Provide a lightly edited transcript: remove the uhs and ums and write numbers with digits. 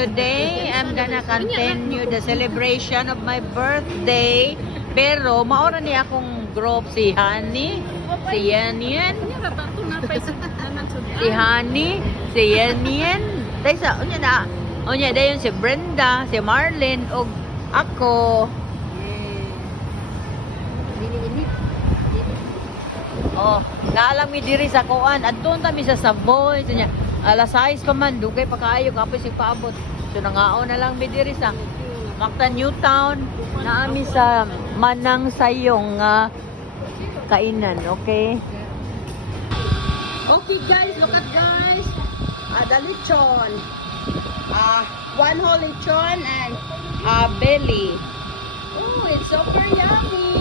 today I'm gonna continue the celebration of my birthday. Pero maura ni akong group si Honey, si Yanyan, si Honey, si Yanyan. Dahil sa unya dayon si Brenda, si Marlene ug ako. Oh, naalam mi diri sa kuan. Adton ta mi sa Savoy. So nya, alas 6 pa man dugay pa kaayo kapoy sig paabot. So nangaon na lang mi diri sa Mactan Newtown. Naami sa Manang Sayong kainan, okay? Okay guys, look at guys. The lechon. One whole lechon and belly. Oh, it's super yummy.